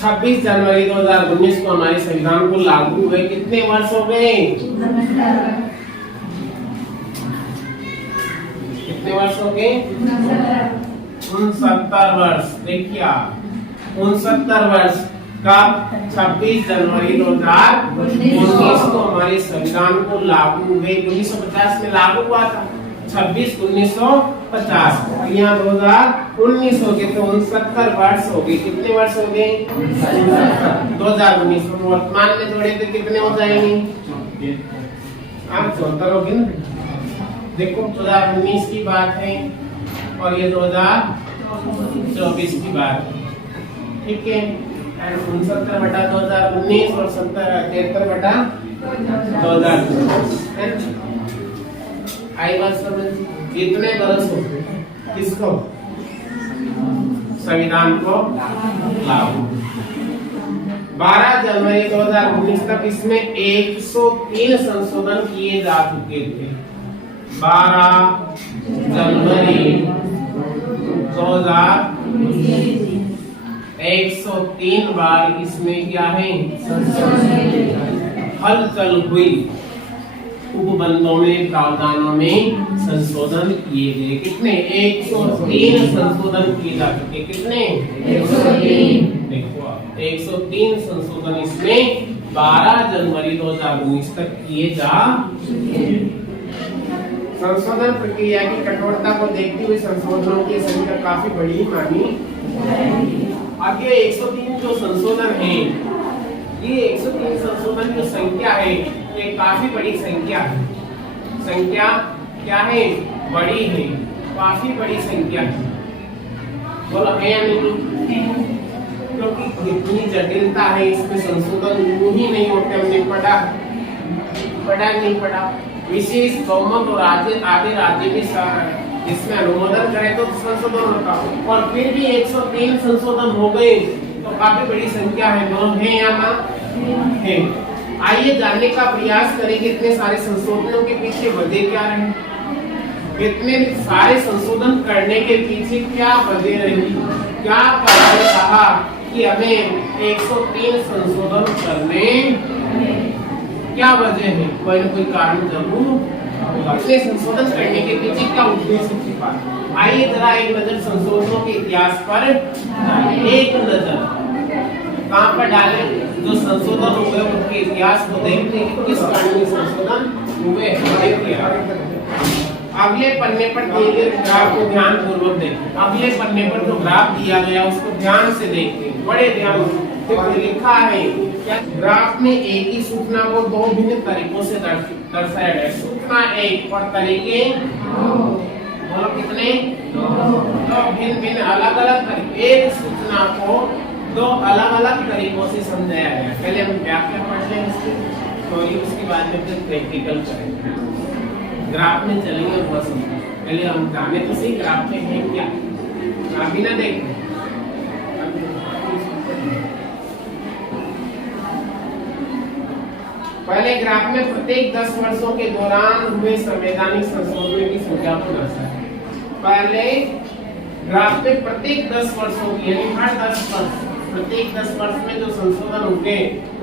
26 जनवरी 2019 को हमारे संविधान को लागू हुए कितने वर्ष हो गए? कितने वर्ष हो गए? 69 वर्ष। देखिए आप 69 वर्ष का 26 जनवरी 2019 को हमारे संविधान को लागू हुए। 1950 में लागू हुआ था 26/1950 को, यहाँ 2019 हो गए तो 69 वर्ष हो गए। कितने वर्ष हो गए? 2019 में वर्तमान में जोड़े तो कितने हो जाएंगे? आप 74 हो गए ना। देखो 2019 की बात है और ये 2024 की बात है, ठीक है। 69/2019 और 73/2019 आई बात समझ? इतने बरस हो किसको? संविधान को लागू। 12 जनवरी 2019 तक इसमें 103 संशोधन किए जा चुके थे। 12 जनवरी 2019 103 बार इसमें क्या है? हलचल हुई। उपबंधों में, प्रावधानों में संशोधन किए गए। कितने? 103 संशोधन किए जा चुके। कितने? 103। देखो 103 संशोधन इसमें 12 जनवरी 2019 तक किए जा चुके। संशोधन प्रक्रिया की कठोरता को देखते हुए संशोधनों की संख्या काफी बड़ी मानी। अब ये 103 जो संशोधन है, ये 103 संशोधन जो संख्या है ये काफी बड़ी संख्या है। संख्या क्या है? बड़ी है, काफी बड़ी संख्या है। बोलो है या नहीं? क्योंकि इतनी जटिलता है इसमें, संशोधन यूं ही नहीं होते। हमने पढ़ा नहीं पढ़ा। विशेष बहुमत और आधे राज्य के इसमें अनुमोदन करे तो संशोधन होता, और फिर भी 103 संशोधन हो गए तो काफी बड़ी संख्या है। दोनों है या ना है? आइए जानने का प्रयास करें कि इतने सारे संशोधनों के पीछे वजह क्या रही। इतने सारे संशोधन करने के पीछे क्या वजह रही? क्या कहा कि हमें 103 संशोधन करने, क्या वजह है? कोई न कोई कारण जरूर होगा। संशोधन करने के पीछे क्या उद्देश्य छिपा? आइए जरा एक नजर संशोधनों के इतिहास पर, एक नजर कहाँ पर डालें? जो संशोधन हुए उनके इतिहास को देखते हैं कि किस कारण में संशोधन हुए। अगले पन्ने पर दिए गए ग्राफ को ध्यान पूर्वक देखें। अगले पन्ने पर जो ग्राफ दिया गया उसको ध्यान से देखते हैं, बड़े ध्यान से। लिखा है क्या? ग्राफ में एक ही सूचना को दो भिन्न तरीकों से दर्शाया गया। सूचना एक और तरीके बोलो कितने? दो भिन्न अलग अलग तरीके। एक सूचना को दो अलग अलग तरीकों से समझाया गया। पहले हम व्याख्या पढ़ लें इसकी थ्योरी, उसके बाद में फिर प्रैक्टिकल करेंगे। ग्राफ में चलेंगे बहुत समझ। पहले हम जाने तो सही ग्राफ में है क्या। अभी ना देखें, पहले ग्राफ में प्रत्येक 10 वर्षों के दौरान हुए संवैधानिक संशोधनों की संख्या को दर्शाया। पहले ग्राफ में प्रत्येक 10 वर्षों की, यानी हर 10 वर्ष, प्रत्येक 10 वर्ष में जो संशोधन हुए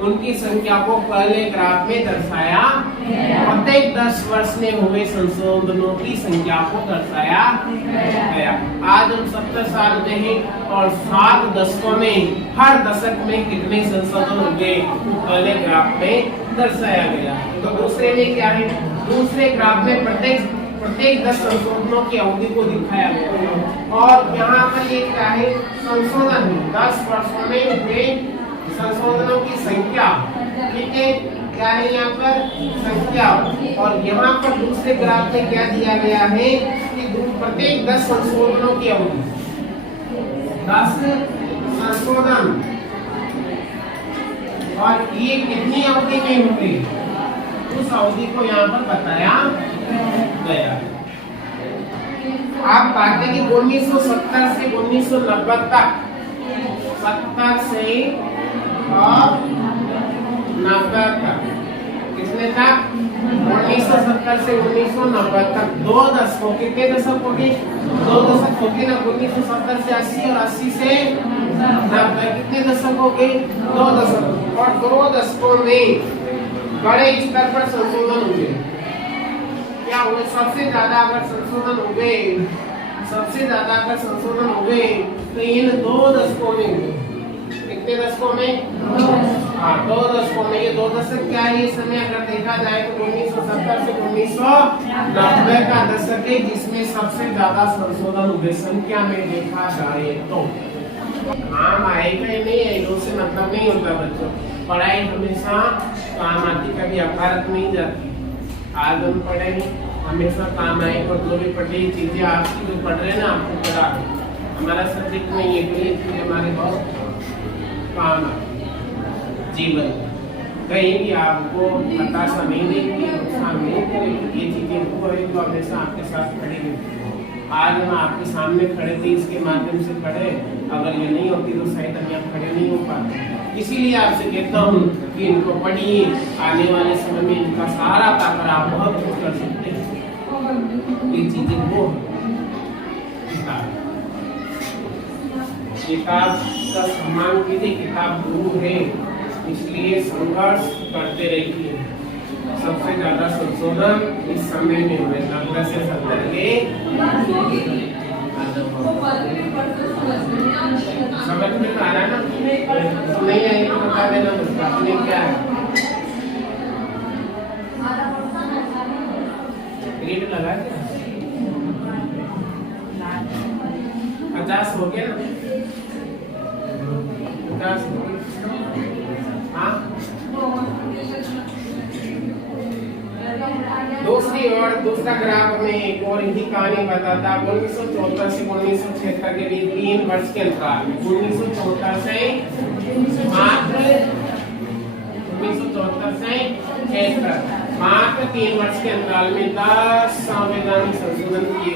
उनकी संख्या को पहले ग्राफ में दर्शाया। प्रत्येक 10 वर्ष में हुए संशोधनों की संख्या को दर्शाया गया। आज हम 70 साल में हैं और 7 दशकों में हर दशक में कितने संशोधन हुए पहले ग्राफ में दर्शाया गया। तो दूसरे में क्या है? दूसरे ग्राफ में प्रत्येक 10 संशोधनों की अवधि को दिखाया गया। और यहाँ पर ये क्या है? संशोधन 10 वर्षों में हुए संशोधनों की संख्या, ठीक है। क्या है यहाँ पर? संख्या। और यहाँ पर दूसरे ग्राफ में क्या दिया गया है कि प्रत्येक 10 संशोधनों की अवधि, 10 संशोधन, और ये कितनी अवधि में हुए उस अवधि को यहाँ पर बताया गया। आप पाते कि 1970 से 1990 तक, 70 से और 90 तक, कितने तक? 1970 से 1990 तक 2 दशकों। कितने दशक हो गए? 2 दशक हो गए ना। 1970 से 80 और 80 से कितने दशक हो गए? 2 दशक। और 2 दशकों में बड़े स्तर पर संशोधन हुए। क्या हुए? सबसे ज्यादा अगर संशोधन हो गए तो इन 2 दशकों में हुए। कितने दशकों में? हाँ, 2 दशकों में। ये 2 दशक क्या है? ये समय अगर देखा जाए तो 1970 से 1990 का दशक है, जिसमें सबसे ज्यादा संशोधन हुए संख्या में देखा जाए तो। काम आएगा या नहीं आएगा उससे मतलब नहीं होता बच्चों। पढ़ाई हमेशा काम आती, कभी अकारक नहीं जाती। आज हम पढ़ेंगे हमेशा काम आएगा। और जो भी पढ़ी चीजें आपकी जो पढ़ रहे हैं ना, आपको पढ़ा हमारा सब्जेक्ट में ये चीजें हमारे बहुत काम जीवन कहीं भी आपको हताशा नहीं देगी, नुकसान नहीं करेगी। ये चीजें वो है जो हमेशा आपके साथ खड़ी रहती। आज हम आपके सामने खड़े थे, इसके माध्यम से खड़े। अगर ये नहीं होती तो शायद हम यहाँ खड़े नहीं हो पाते। इसीलिए आपसे कहता हूँ कि इनको पढ़िए, आने वाले समय में इनका सहारा पाकर आप बहुत कुछ कर सकते हैं। ये चीजें वो किताब का सम्मान कीजिए, किताब गुरु है, इसलिए संघर्ष करते रहिए। सबसे ज्यादा संशोधन इस समय में हुए 90 से 70 के। समझ में आ रहा है ना? नहीं है तो बता देना मुझे आपने क्या है। ग्रेड लगा क्या? 50 हो गया ना? 50 हो गया। हाँ, दूसरी ओर दूसरा ग्राफ में एक और इनकी कहानी बताता है। 1974 से 1976 के बीच 3 वर्ष के अंतराल में, 1974 से मात्र 76 मात्र 3 वर्ष के अंतराल में 10 संवैधानिक संशोधन किए